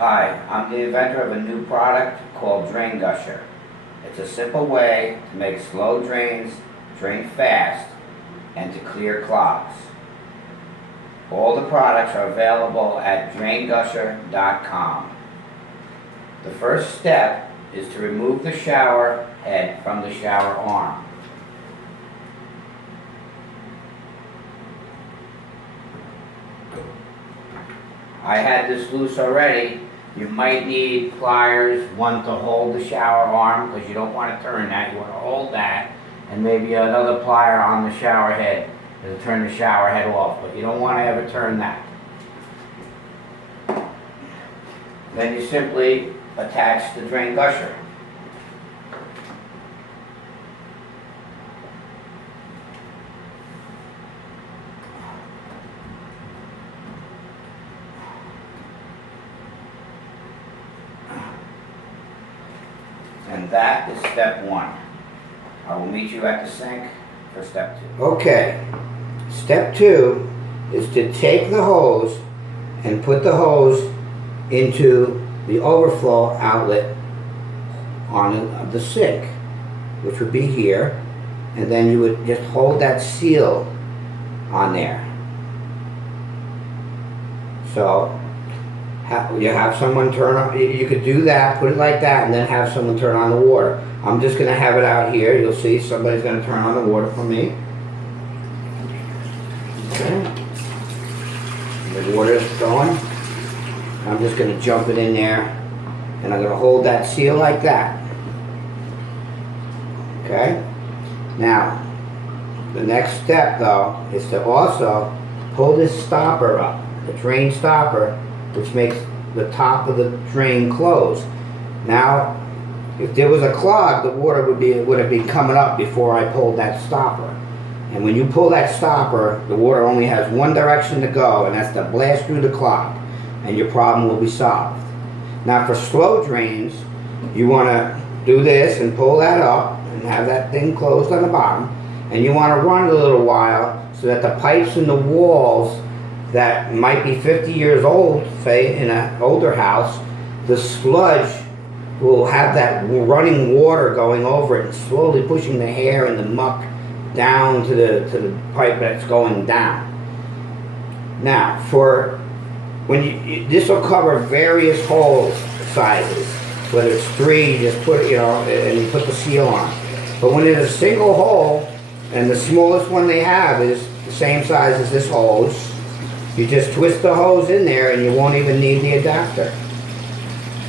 Hi, I'm the inventor of a new product called Drain Gusher. It's a simple way to make slow drains drain fast and to clear clogs. All the products are available at draingusher.com. The first step is to remove the shower head from the shower arm. I had this loose already. You might need pliers, one to hold the shower arm because you don't want to turn that. You want to hold that, and maybe another plier on the shower head to turn the shower head off, but you don't want to ever turn that. Then you simply attach the drain gusher. And that is step one. I will meet you at the sink for step two. Okay. Step two is to take the hose and put the hose into the overflow outlet on the sink, which would be here, and then you would just hold that seal on there. So you have someone turn on, you could do that, put it like that, and then have someone turn on the water. I'm just going to have it out here. You'll see somebody's going to turn on the water for me. Okay. The water is going. I'm just going to jump it in there, and I'm going to hold that seal like that. Okay? Now, the next step, though, is to also pull this stopper up, the drain stopper, which makes the top of the drain close. Now, if there was a clog, the water would have been coming up before I pulled that stopper. And when you pull that stopper, the water only has one direction to go, and that's to blast through the clog, and your problem will be solved. Now, for slow drains, you want to do this and pull that up and have that thing closed on the bottom, and you want to run it a little while so that the pipes in the walls that might be 50 years old, say in an older house, the sludge will have that running water going over it and slowly pushing the hair and the muck down to the pipe that's going down. Now, this will cover various hole sizes. Whether it's 3, you just put it, and you put the seal on. But when it's a single hole, and the smallest one they have is the same size as this hose, you just twist the hose in there and you won't even need the adapter.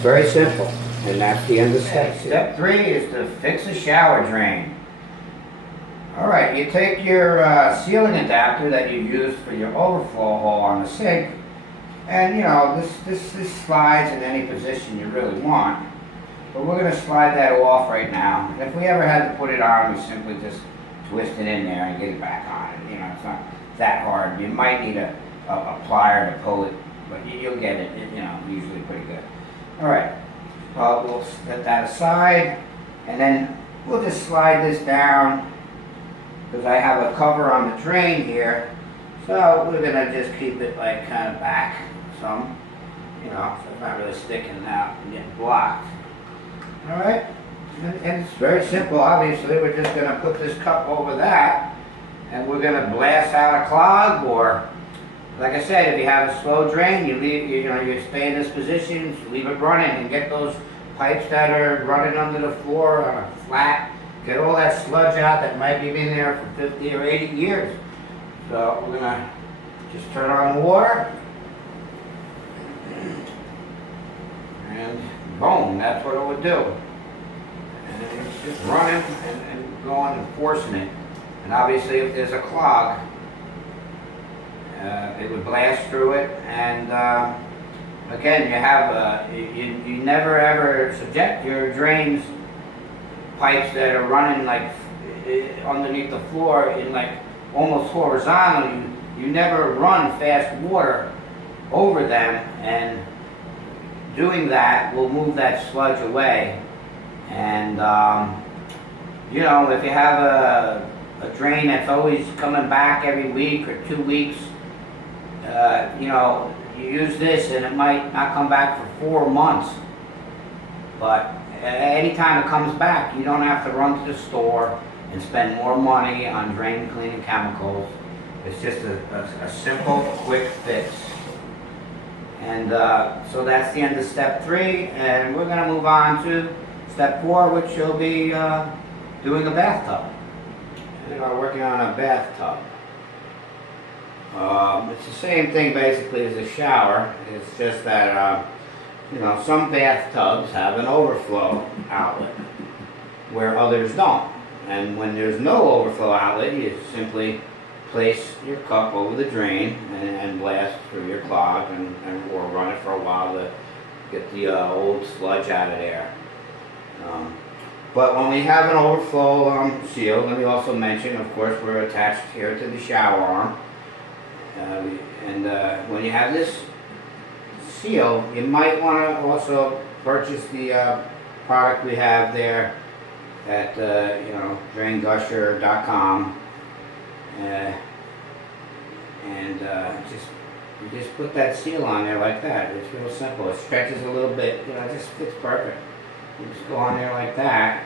Very simple. And that's the end of step 2. Step 3 is to fix a shower drain. Alright, you take your sealing adapter that you used for your overflow hole on the sink, and this slides in any position you really want. But we're going to slide that off right now. And if we ever had to put it on, we simply just twist it in there and get it back on. It's not that hard. You might need a plier to pull it, but you'll get it, usually pretty good. Alright, we'll set that aside, and then we'll just slide this down, because I have a cover on the drain here, so we're going to just keep it like kind of back some, so it's not really sticking out and getting blocked. Alright, and it's very simple. Obviously, we're just going to put this cup over that, and we're going to blast out a clog, or like I said, if you have a slow drain, you stay in this position, leave it running, and get those pipes that are running under the floor on a flat, get all that sludge out that might be in there for 50 or 80 years. So we're gonna just turn on the water, and boom, that's what it would do. And it's just running and going and forcing it. And obviously, if there's a clog, it would blast through it, and again, you have you never ever subject your drains pipes that are running like underneath the floor in like almost horizontal. You never run fast water over them, and doing that will move that sludge away. And if you have a drain that's always coming back every week or 2 weeks, you use this and it might not come back for 4 months. But anytime it comes back, you don't have to run to the store and spend more money on drain cleaning chemicals. It's just a simple, quick fix. And so that's the end of step 3, and we're going to move on to step 4, which will be doing a bathtub. And we're working on a bathtub. It's the same thing basically as a shower. It's just that some bathtubs have an overflow outlet where others don't. And when there's no overflow outlet, you simply place your cup over the drain and blast through your clog or run it for a while to get the old sludge out of there. But when we have an overflow seal, let me also mention, of course, we're attached here to the shower arm. When you have this seal, you might want to also purchase the product we have there at draingusher.com. You just put that seal on there like that. It's real simple. It stretches a little bit, it just fits perfect. You just go on there like that,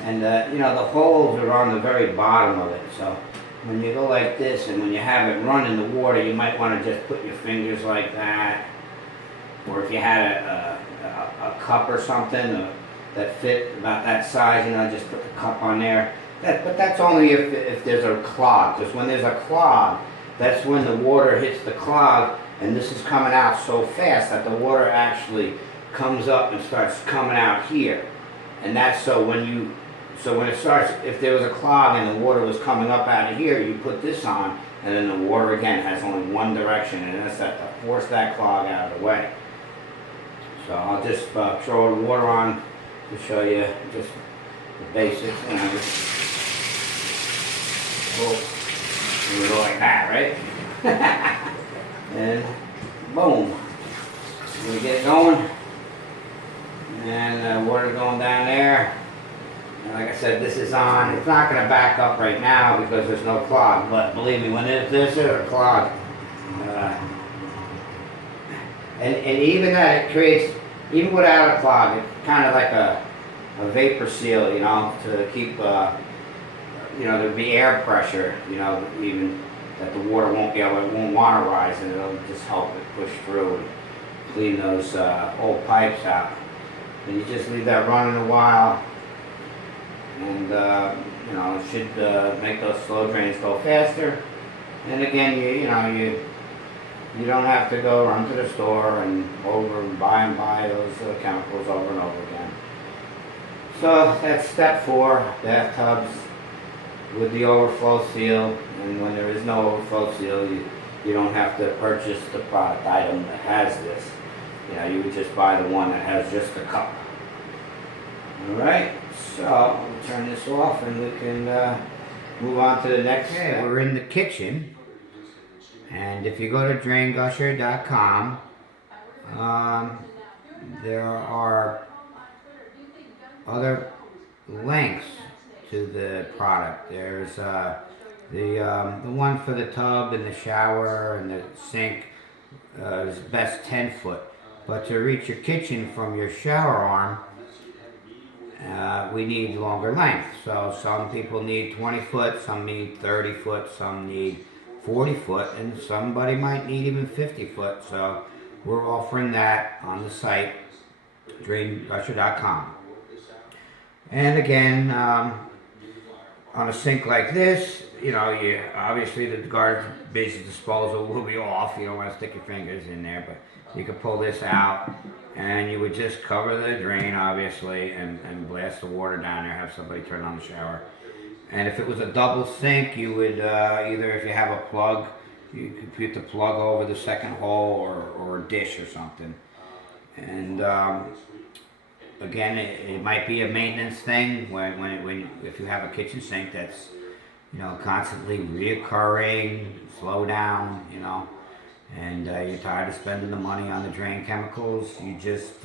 and the holes are on the very bottom of it. So when you go like this, and when you have it run in the water, you might want to just put your fingers like that, or if you had a cup or something that fit about that size, just put the cup on there. But that's only if there's a clog, because when there's a clog, that's when the water hits the clog, and this is coming out so fast that the water actually comes up and starts coming out here. And that's so when it starts, if there was a clog and the water was coming up out of here, you put this on, and then the water again has only one direction, and that's to force that clog out of the way. So I'll just throw the water on to show you just the basics. We go like that, right? And boom. We get going. And water going down there. And like I said, this is on. It's not going to back up right now because there's no clog. But believe me, when there's a clog, and even that it creates, even without a clog, it's kind of like a vapor seal, to keep. There'll be air pressure, even that the water won't want to rise, and it'll just help it push through and clean those old pipes out. And you just leave that running a while, and it should make those slow drains go faster. And again, you don't have to go run to the store and buy those chemicals over and over again. So that's step 4, bathtubs with the overflow seal. And when there is no overflow seal, you don't have to purchase the product item that has this. You would just buy the one that has just the cup. Alright, so we'll turn this off and we can move on to the next step. We're in the kitchen, and if you go to draingusher.com, there are other links to the product. There's the one for the tub and the shower and the sink is best 10 foot. But to reach your kitchen from your shower arm, we need longer length. So some people need 20 foot, some need 30 foot, some need 40 foot, and somebody might need even 50 foot. So we're offering that on the site, draingusher.com. And again, on a sink like this, obviously the garbage disposal will be off. You don't want to stick your fingers in there, but you could pull this out, and you would just cover the drain, obviously, and blast the water down there, have somebody turn on the shower. And if it was a double sink, you would either, if you have a plug, you could put the plug over the second hole or a dish or something. And again, it might be a maintenance thing if you have a kitchen sink that's constantly reoccurring, slow down, and you're tired of spending the money on the drain chemicals. You just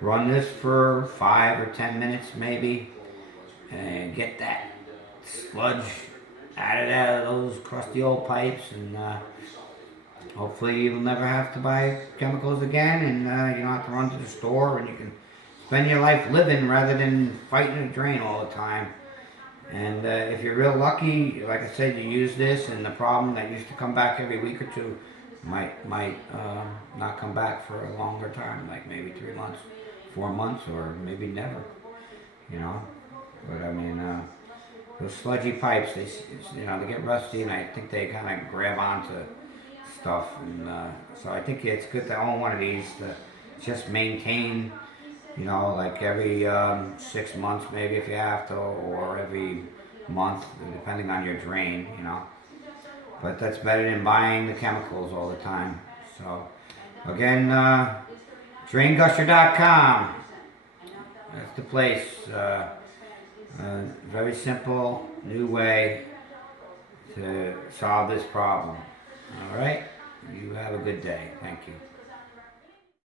run this for 5 or 10 minutes maybe, and get that sludge out of those crusty old pipes, and hopefully you'll never have to buy chemicals again, and you don't have to run to the store, and you can spend your life living rather than fighting a drain all the time. And if you're real lucky, like I said, you use this, and the problem that used to come back every week or two might not come back for a longer time, like maybe 3 months, 4 months, or maybe never. You know, but I mean, those sludgy pipes, they get rusty, and I think they kind of grab onto stuff, and so I think it's good to own one of these to just maintain. Like every 6 months, maybe if you have to, or every month, depending on your drain. But that's better than buying the chemicals all the time. So again, draingusher.com. That's the place. Very simple, new way to solve this problem. All right? You have a good day. Thank you.